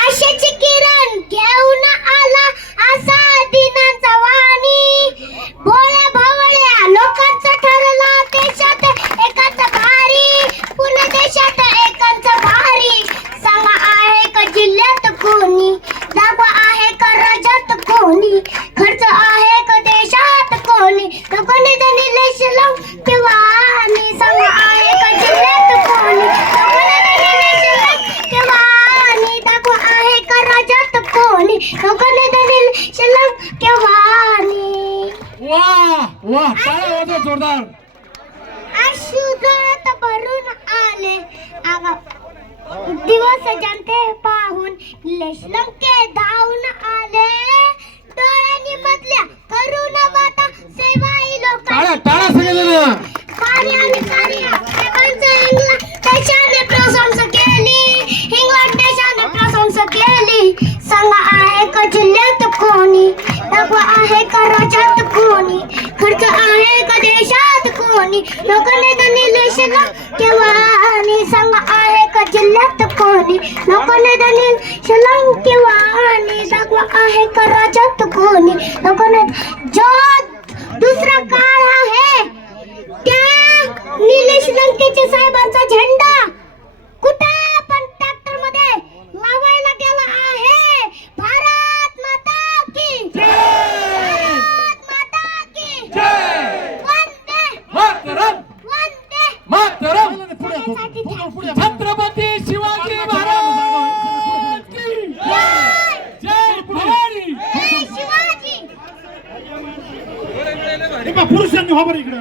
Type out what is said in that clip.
आशेचे किरण घेऊन आला असा दिनांचा वाणी, भोळ्या भावळ्या लोकांचा ठरला देशात एकाच भारी, पुणे देशात एकाच भारी. सांगा आहे का जिल्ह्यात कोणी, दाखवा आहे का राज्यात कोणी, खर्च आहे का देशात कोणी, कोणी निलेश लावून किंवा आणि. सांगा आहे का जिल्ह्यात कोणी, कोणी कोणी दलील शिलम केवानी. वाह वाह, टाळ्या वाजवा जोरदार. आशुदात भरून आले आगा दिवस जनते पाहून, लेशलंके धावून आले डोळ्यांनी बदल्या करून वाटा सेवाई लोक. टाळ्या टाळ्या सगळेजण. पाणी आणि पाणी साहेबांचं इंग्लंड देशाने प्रशंसा केली, इंग्लंड देशाने प्रशंसा केली. सांगा आहे का जिल्ह्यात कोणी, दाखवा आहे का राज्यात कोणी, खर्च आहे का देशात कोणी, लोकांनी दलील शिलम केवानी. सांगा आहे का जिल्ह्यात कोणी, लोकांनी दलील शिलम केवानी, दाखवा आहे का राज्यात कोणी, लोकांनी. जो दुसरा काळ आहे त्या निलेश लंकेच्या साहेबांचा झेंडा कुठं पण ट्रॅक्टर मध्ये लावायला गेला आहे. भारत माता की जय, भारत माता की जय, वंदे मातरम, वंदे मातरम. पुढे छत्रपती शिवाजी महाराज की जय, जय भवानी. जय शिवाजी. पुरुषांनी इकडे